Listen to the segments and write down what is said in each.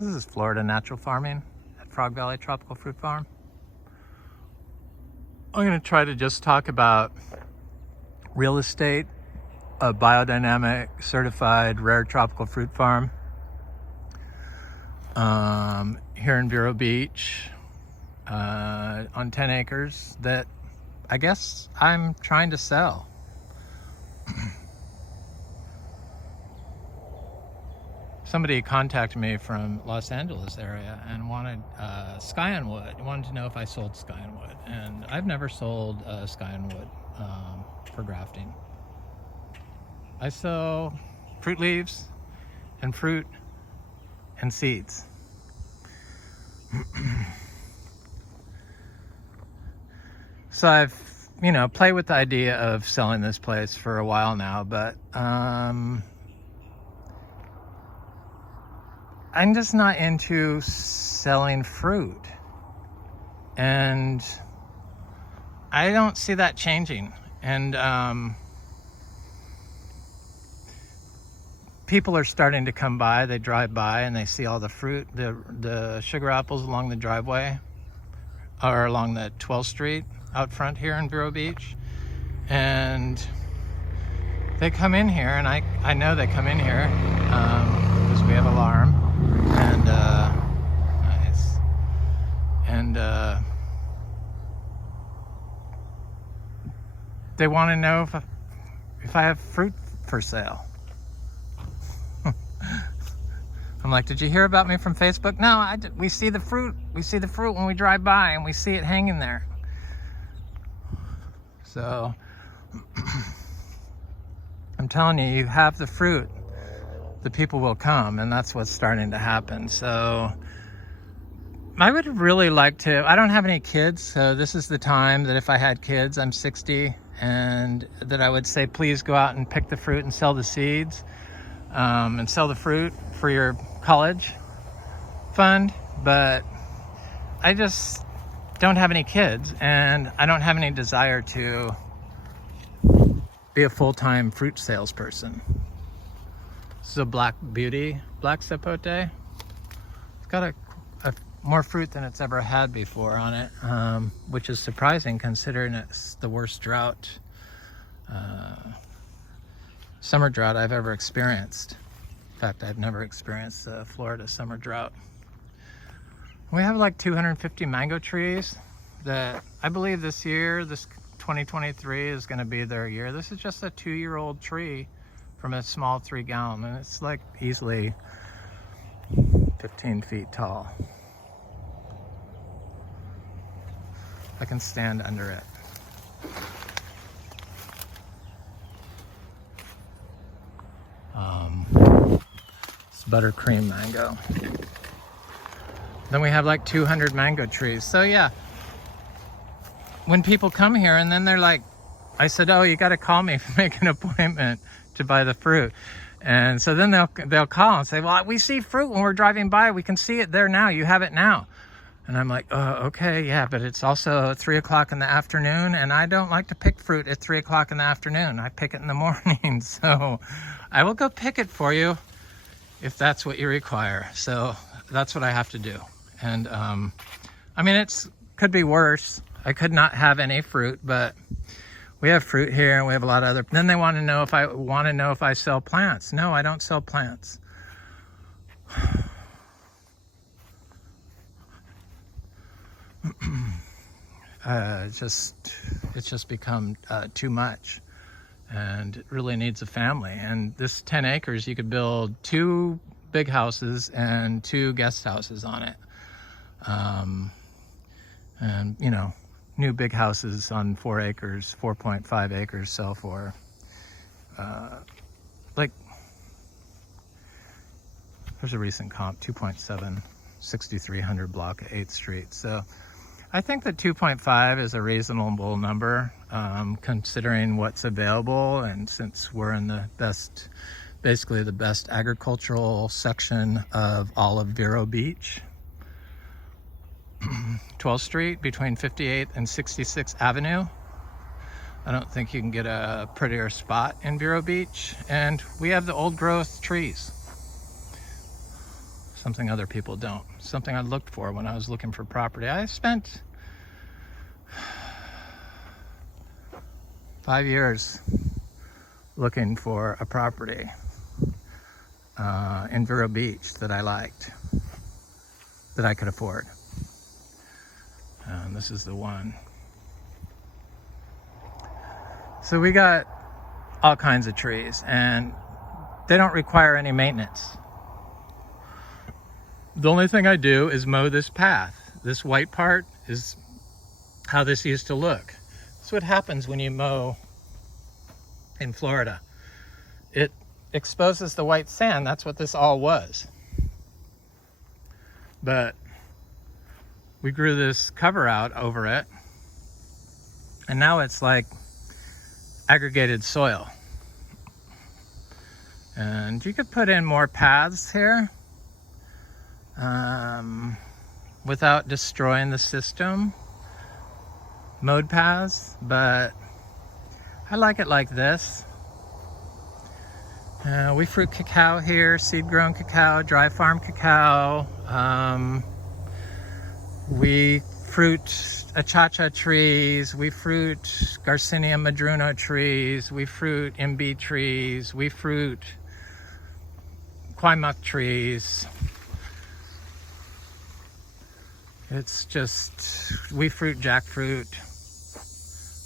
This is Florida Natural Farming at Frog Valley Tropical Fruit Farm. I'm going to try to just talk about real estate, a biodynamic certified rare tropical fruit farm here in Vero Beach on 10 acres that I guess I'm trying to sell. Somebody contacted me from Los Angeles area and wanted sky and wood. Wanted to know if I sold sky and wood, and I've never sold sky and wood for grafting. I sell fruit leaves and fruit and seeds. So I've played with the idea of selling this place for a while now, but I'm just not into selling fruit, and I don't see that changing. And people are starting to come by. They drive by and they see all the fruit, the sugar apples along the driveway or along the 12th Street out front here in Vero Beach, and they come in here, and I know they come in here because we have alarm. And nice. And they want to know if I have fruit for sale. I'm like, did you hear about me from Facebook? No, we see the fruit. We see the fruit when we drive by, and we see it hanging there. So I'm telling you, you have the fruit, the people will come, and that's what's starting to happen. So I would really like to, I don't have any kids, so this is the time that if I had kids, I'm 60, and that I would say, please go out and pick the fruit and sell the seeds, and sell the fruit for your college fund. But I just don't have any kids, and I don't have any desire to be a full-time fruit salesperson. This is a Black Beauty, Black Sapote. It's got a more fruit than it's ever had before on it, which is surprising considering it's the worst drought, summer drought I've ever experienced. In fact, I've never experienced the Florida summer drought. We have like 250 mango trees that I believe this year, this 2023 is going to be their year. This is just a 2-year-old tree from a small 3-gallon, and it's like easily 15 feet tall. I can stand under it. It's buttercream mango. Then we have like 200 mango trees. So yeah, when people come here and then they're like, I said, oh, you got to call me, make an appointment to buy the fruit. And so then they'll call and say, well, we see fruit when we're driving by. We can see it there now. You have it now. And I'm like, oh, okay, yeah, but it's also 3 o'clock in the afternoon, and I don't like to pick fruit at 3 o'clock in the afternoon. I pick it in the morning. So I will go pick it for you if that's what you require. So that's what I have to do. And I mean, could be worse. I could not have any fruit, but we have fruit here, and we have a lot of other. Then they want to know if I sell plants. No, I don't sell plants. It's just become too much, and it really needs a family. And this 10 acres, you could build 2 big houses and 2 guest houses on it. And new big houses on 4 acres, 4.5 acres sell for like, there's a recent comp, 2.7, 6300 block of 8th Street. So I think that 2.5 is a reasonable number, considering what's available. And since we're in basically the best agricultural section of all of Vero Beach, 12th Street between 58th and 66th Avenue. I don't think you can get a prettier spot in Vero Beach. And we have the old growth trees. something other people don't, something I looked for when I was looking for property. I spent 5 years looking for a property in Vero Beach that I liked, that I could afford. And this is the one. So we got all kinds of trees, and they don't require any maintenance. The only thing I do is mow this path. This white part is how this used to look. That's what happens when you mow in Florida. It exposes the white sand. That's what this all was. But we grew this cover out over it, and now it's like aggregated soil. And you could put in more paths here without destroying the system, mowed paths, but I like it like this. We fruit cacao here, seed grown cacao, dry farm cacao. We fruit achacha trees, we fruit Garcinia madruno trees, we fruit MB trees, we fruit Quaimuc trees. It's just, we fruit jackfruit,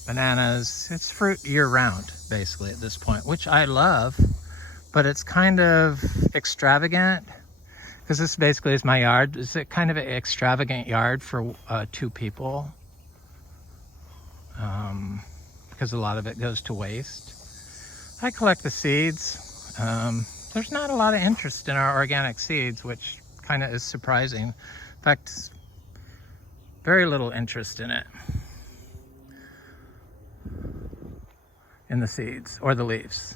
bananas. It's fruit year round, basically, at this point, which I love, but it's kind of extravagant, because this basically is my yard. It's a kind of an extravagant yard for 2 people, because a lot of it goes to waste. I collect the seeds. There's not a lot of interest in our organic seeds, which kind of is surprising. In fact, very little interest in it, in the seeds or the leaves.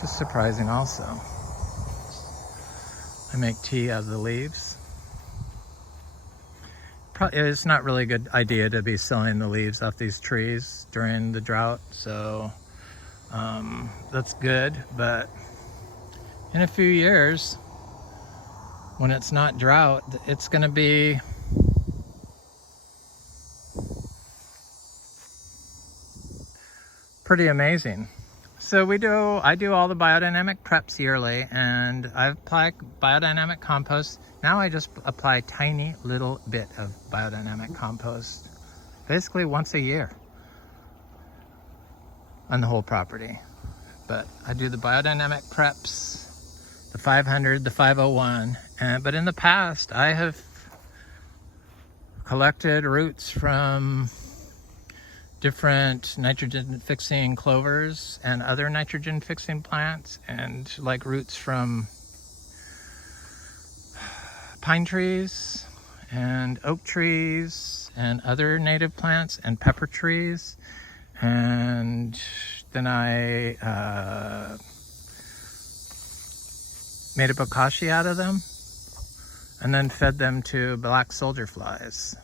Just surprising also. I make tea out of the leaves. Probably, it's not really a good idea to be selling the leaves off these trees during the drought, so that's good, but in a few years, when it's not drought, it's going to be pretty amazing. So I do all the biodynamic preps yearly, and I apply biodynamic compost. Now I just apply a tiny little bit of biodynamic compost, basically once a year on the whole property. But I do the biodynamic preps, the 500, the 501, but in the past I have collected roots from different nitrogen fixing clovers and other nitrogen fixing plants, and like roots from pine trees and oak trees and other native plants and pepper trees. And then I made a bokashi out of them and then fed them to black soldier flies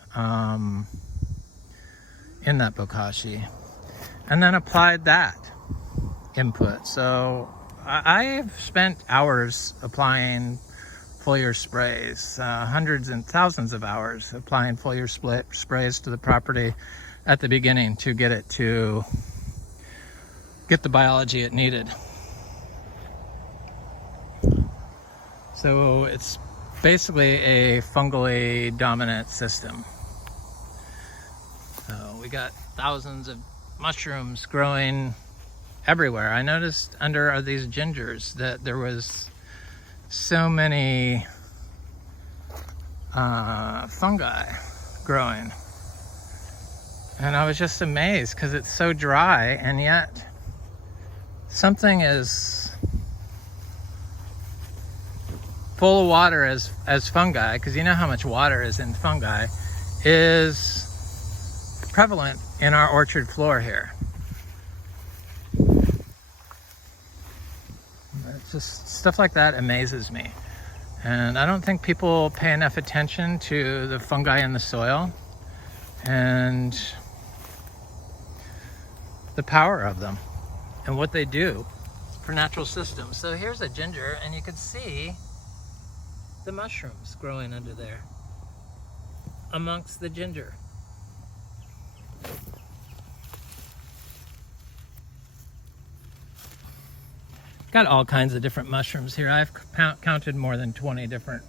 in that bokashi, and then applied that input. So I've spent hours applying foliar sprays, hundreds and thousands of hours applying foliar sprays to the property at the beginning to get it to get the biology it needed. So it's basically a fungally dominant system. So we got thousands of mushrooms growing everywhere. I noticed under these gingers that there was so many fungi growing. And I was just amazed because it's so dry, and yet something is full of water as fungi, because you know how much water is in fungi, is prevalent in our orchard floor here. It's just stuff like that amazes me. And I don't think people pay enough attention to the fungi in the soil and the power of them. and what they do for natural systems. So here's a ginger, and you can see the mushrooms growing under there amongst the ginger. Got all kinds of different mushrooms here. I've counted more than 20 different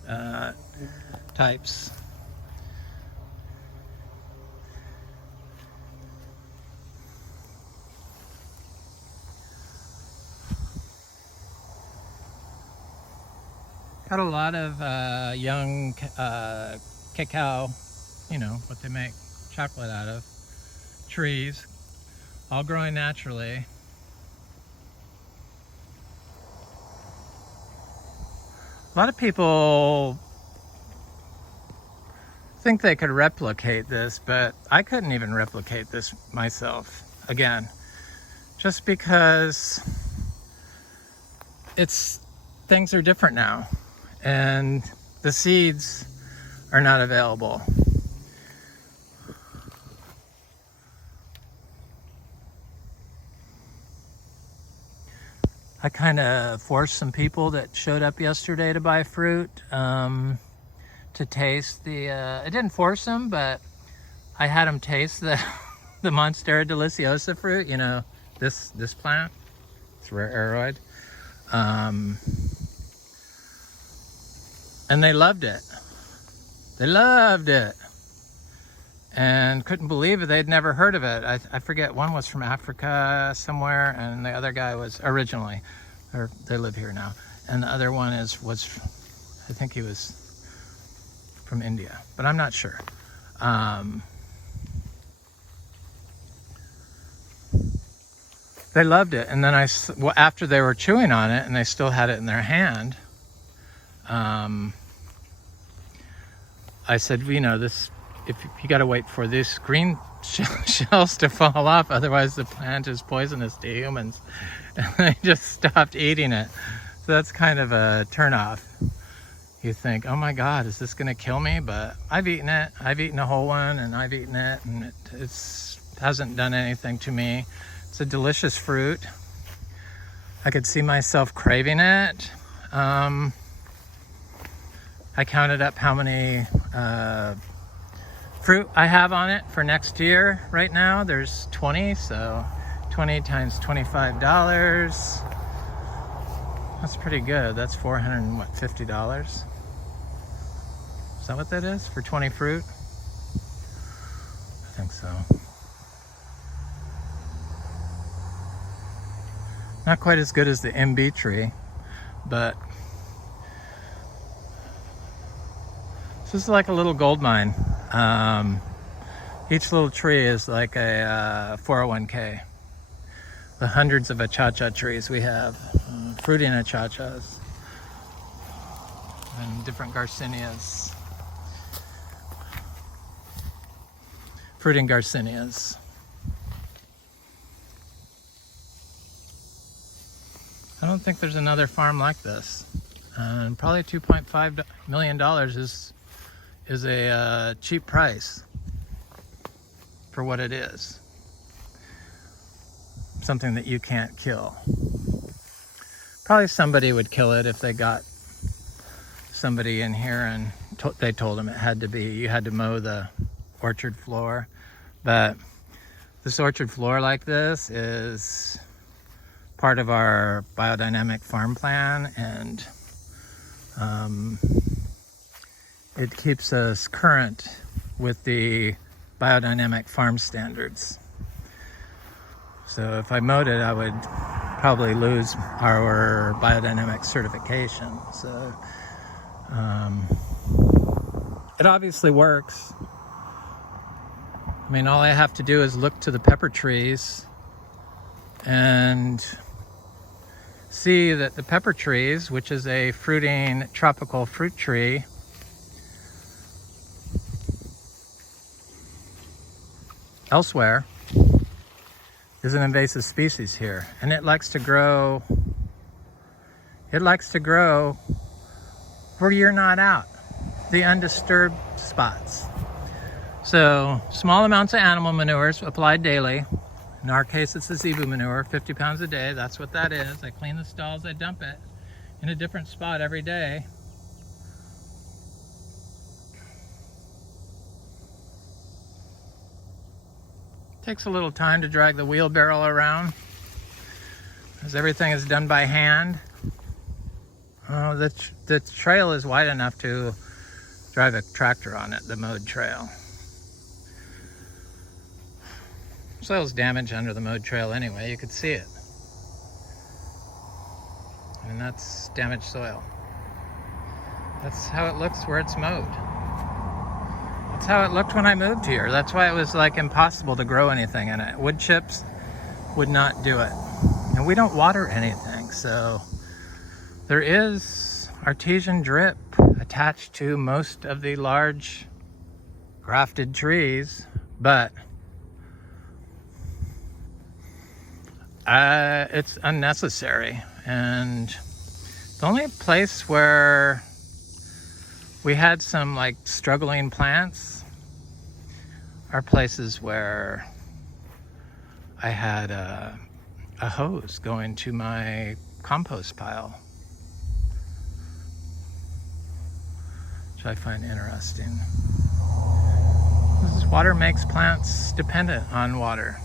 types. Got a lot of young cacao, you know, what they make chocolate out of, trees, all growing naturally. A lot of people think they could replicate this, but I couldn't even replicate this myself, again, just because things are different now, and the seeds are not available. I kind of forced some people that showed up yesterday to buy fruit to taste the, I didn't force them, but I had them taste the Monstera deliciosa fruit, you know, this plant. It's rare aroid. And they loved it. They loved it. And couldn't believe it. They'd never heard of it. I forget, one was from Africa somewhere, and the other guy was originally, or they live here now. And the other one was, I think he was from India, but I'm not sure. They loved it. And then after they were chewing on it and they still had it in their hand, I said, you know, if you got to wait for these green shells to fall off, otherwise the plant is poisonous to humans. And they just stopped eating it. So that's kind of a turnoff. You think, oh my God, is this going to kill me? But I've eaten it. I've eaten a whole one, and I've eaten it, and it hasn't done anything to me. It's a delicious fruit. I could see myself craving it. I counted up how many fruit I have on it for next year. Right now there's 20, so 20 times $25. That's pretty good. That's $450. Is that what that is for 20 fruit? I think so. Not quite as good as the MB tree, but this is like a little gold mine. Each little tree is like a 401k. The hundreds of achacha trees we have, fruiting achachas, and different garcinias, fruiting garcinias. I don't think there's another farm like this. Probably $2.5 million is a cheap price for what it is. Something that you can't kill. Probably somebody would kill it if they got somebody in here and they told them it had to be, you had to mow the orchard floor. But this orchard floor like this is part of our biodynamic farm plan, and it keeps us current with the biodynamic farm standards. So if I mowed it, I would probably lose our biodynamic certification. So it obviously works. I mean, all I have to do is look to the pepper trees and see that the pepper trees, which is a fruiting tropical fruit tree, elsewhere, is an invasive species here, and it likes to grow where you're not out, the undisturbed spots. So small amounts of animal manures applied daily, In our case, it's the zebu manure, 50 pounds a day. That's what that is. I clean the stalls, I dump it in a different spot every day. Takes a little time to drag the wheelbarrow around, because everything is done by hand. The trail is wide enough to drive a tractor on it, the mowed trail. Soil's damaged under the mowed trail anyway, you could see it. And that's damaged soil. That's how it looks where it's mowed. That's how it looked when I moved here. That's why it was like impossible to grow anything in it. Wood chips would not do it. And we don't water anything, so there is artesian drip attached to most of the large grafted trees, but it's unnecessary. And the only place where we had some like struggling plants are places where I had a hose going to my compost pile, which I find interesting. This water makes plants dependent on water.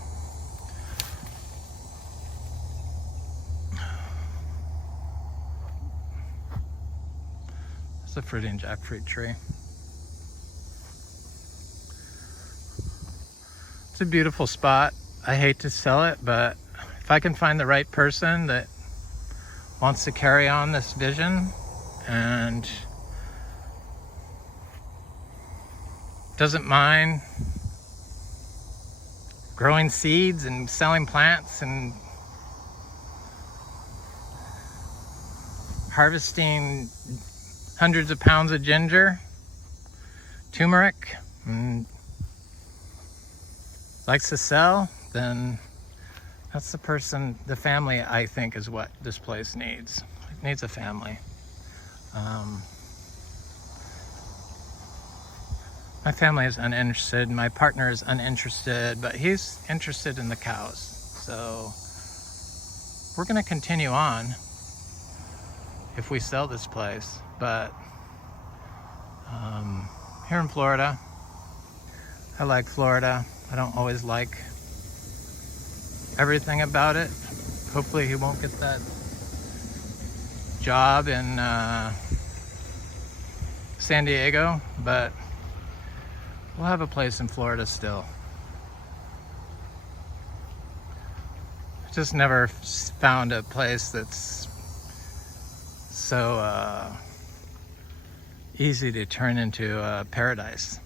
It's a fruiting jackfruit tree. It's a beautiful spot. I hate to sell it, but if I can find the right person that wants to carry on this vision and doesn't mind growing seeds and selling plants and harvesting hundreds of pounds of ginger, turmeric, and likes to sell, then that's the person, the family, I think, is what this place needs. It needs a family. My family is uninterested, my partner is uninterested, but he's interested in the cows. So we're gonna continue on if we sell this place. But here in Florida, I like Florida. I don't always like everything about it. Hopefully he won't get that job in San Diego, but we'll have a place in Florida still. Just never found a place that's so easy to turn into a paradise.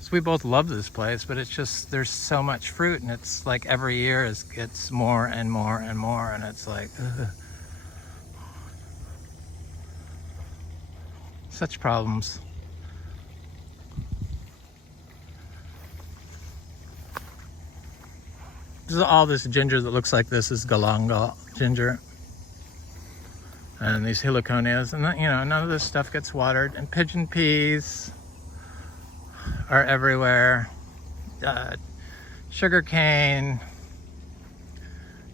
So we both love this place, but it's just, there's so much fruit, and it's like every year it's more and more and more, and it's like, ugh. Such problems. All this ginger that looks like this is galangal ginger, and these heliconias, and you know, none of this stuff gets watered. And pigeon peas are everywhere. Sugar cane,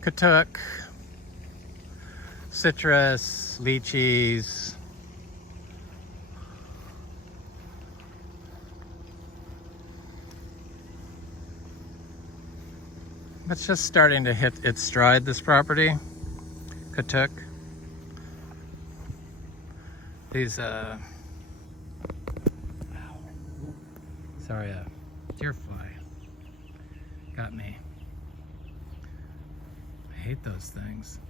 katuk, citrus, lychees. It's just starting to hit its stride, this property, katuk. These, sorry, a deer fly got me. I hate those things.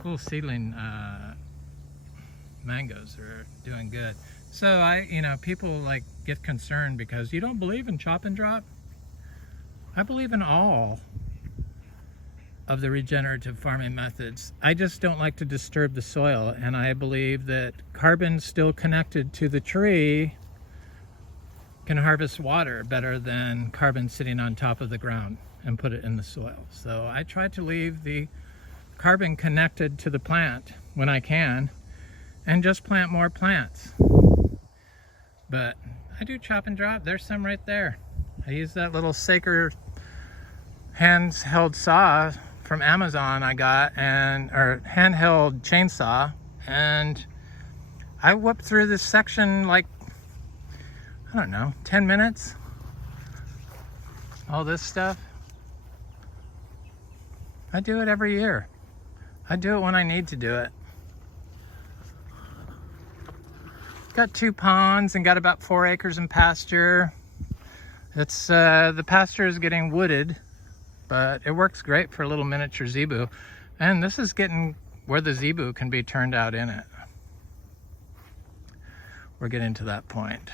Cool seedling mangoes are doing good. So people like get concerned because you don't believe in chop and drop. I believe in all of the regenerative farming methods. I just don't like to disturb the soil, and I believe that carbon still connected to the tree can harvest water better than carbon sitting on top of the ground and put it in the soil. So I try to leave the carbon connected to the plant when I can, and just plant more plants. But I do chop and drop. There's some right there. I use that little Saker handheld saw from Amazon I got, or handheld chainsaw, and I whipped through this section like, I don't know, 10 minutes. All this stuff. I do it every year. I do it when I need to do it. Got 2 ponds and got about 4 acres in pasture. It's the pasture is getting wooded, but it works great for a little miniature zebu. And this is getting where the zebu can be turned out in it. We're getting to that point.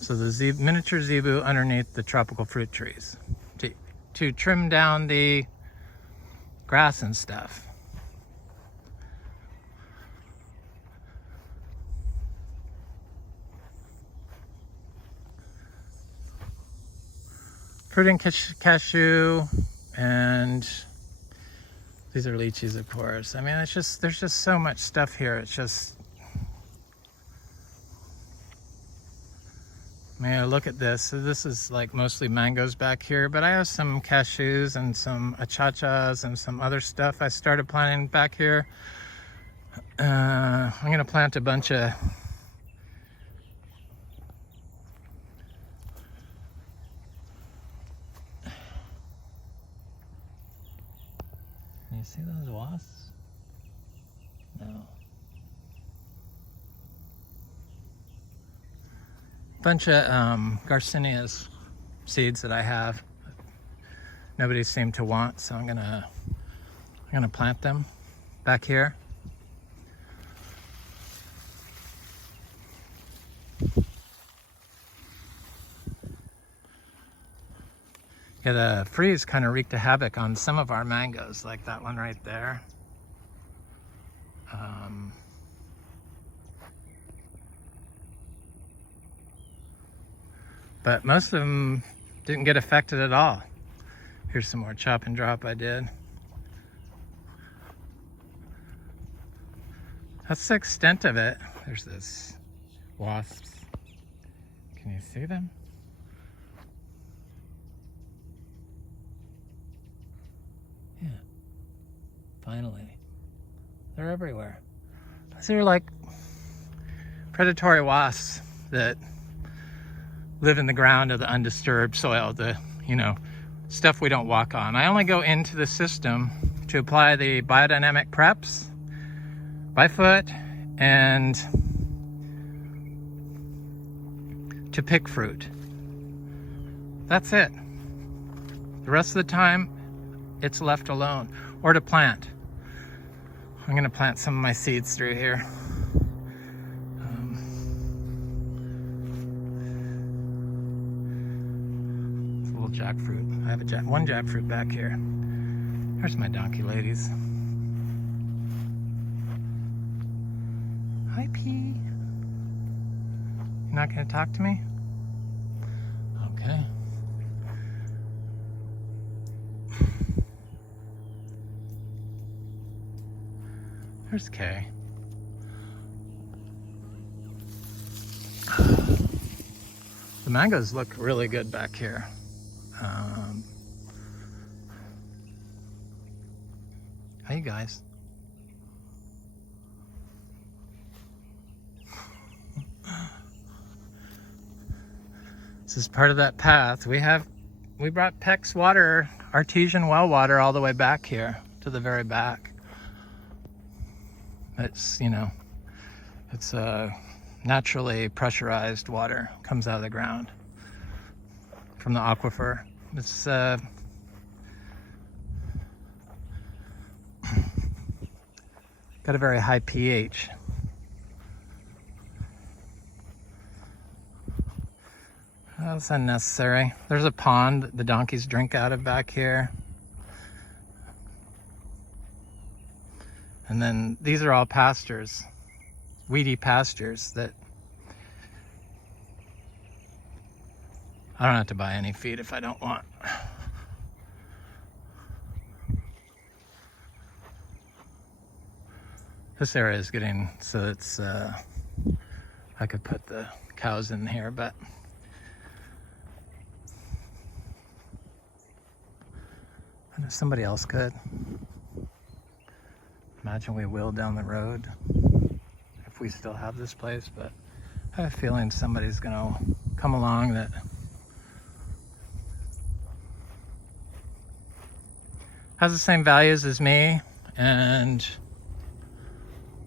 So the miniature zebu underneath the tropical fruit trees to trim down the grass and stuff. Fruit and cashew, and these are lychees, of course. I mean, it's just, there's just so much stuff here. It's just, man, look at this. So this is like mostly mangoes back here, but I have some cashews and some achachas and some other stuff I started planting back here. I'm gonna plant a bunch of Can you see those wasps? No. Bunch of Garcinias seeds that I have. Nobody seemed to want, so I'm gonna plant them back here. Yeah, the freeze kind of wreaked a havoc on some of our mangoes, like that one right there. But most of them didn't get affected at all. Here's some more chop and drop I did. That's the extent of it. There's this wasps. Can you see them? Yeah, finally. They're everywhere. These are like predatory wasps that live in the ground of the undisturbed soil, the, stuff we don't walk on. I only go into the system to apply the biodynamic preps by foot and to pick fruit. That's it. The rest of the time, it's left alone, or to plant. I'm gonna plant some of my seeds through here. It's a little jackfruit. I have one jackfruit back here. There's my donkey ladies. Hi, P. You're not gonna talk to me? Okay. There's Kay. The mangoes look really good back here. Hi, you guys. This is part of that path. We brought PEX water, artesian well water, all the way back here to the very back. It's, it's naturally pressurized water, comes out of the ground from the aquifer. It's got a very high pH. That's unnecessary. There's a pond that the donkeys drink out of back here. And then these are all pastures, weedy pastures that I don't have to buy any feed if I don't want. This area is getting so it's I could put the cows in here, but somebody else could. Imagine we wheel down the road if we still have this place, but I have a feeling somebody's gonna come along that has the same values as me and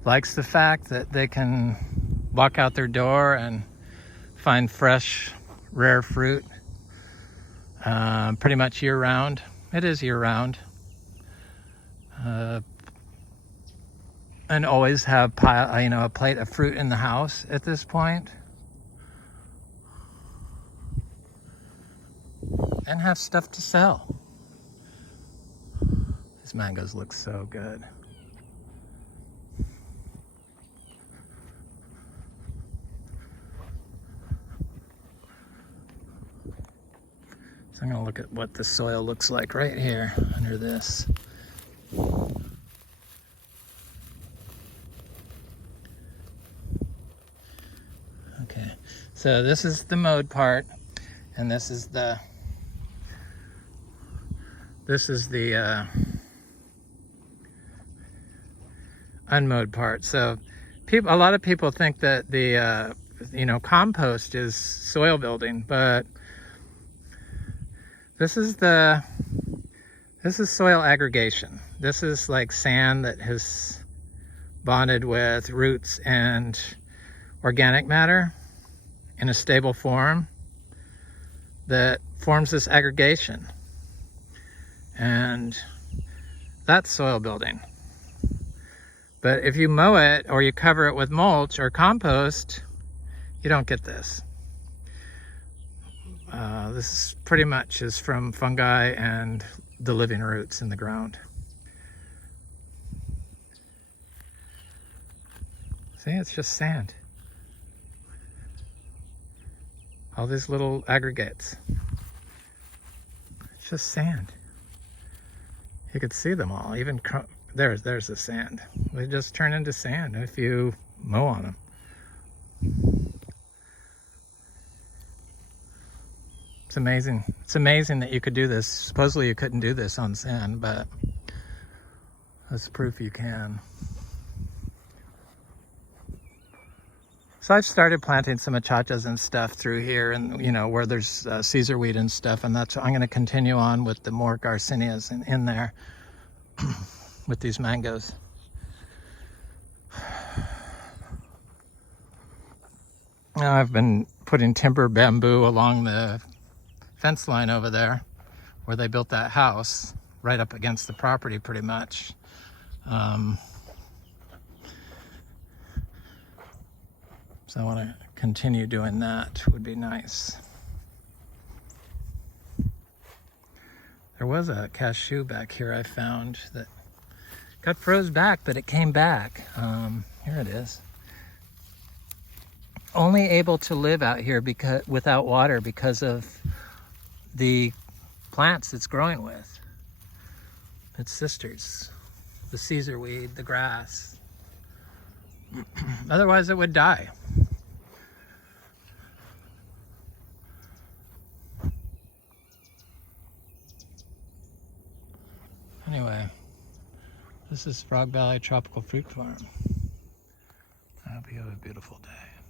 likes the fact that they can walk out their door and find fresh, rare fruit pretty much year-round. It is year-round. And always have a plate of fruit in the house at this point. And have stuff to sell. These mangoes look so good. So I'm gonna look at what the soil looks like right here under this. Okay, so this is the mowed part, and this is the unmowed part. So a lot of people think that the compost is soil building, but this is soil aggregation. This is like sand that has bonded with roots and organic matter in a stable form that forms this aggregation. And that's soil building. But if you mow it or you cover it with mulch or compost, you don't get this. This is pretty much is from fungi and the living roots in the ground. See, it's just sand. All these little aggregates. It's just sand. You could see them all. Even there's the sand. They just turn into sand if you mow on them. It's amazing. It's amazing that you could do this. Supposedly you couldn't do this on sand, but that's proof you can. So I've started planting some achachas and stuff through here, and where there's Caesar weed and stuff, and that's I'm going to continue on with the more Garcinias in there with these mangoes. Now I've been putting timber bamboo along the fence line over there where they built that house, right up against the property pretty much. So I want to continue doing that. Would be nice. There was a cashew back here I found that got froze back, but it came back. Here it is. Only able to live out here without water because of the plants it's growing with. Its sisters, the Caesar weed, the grass. Otherwise it would die. Anyway, this is Frog Valley Tropical Fruit Farm. I hope you have a beautiful day.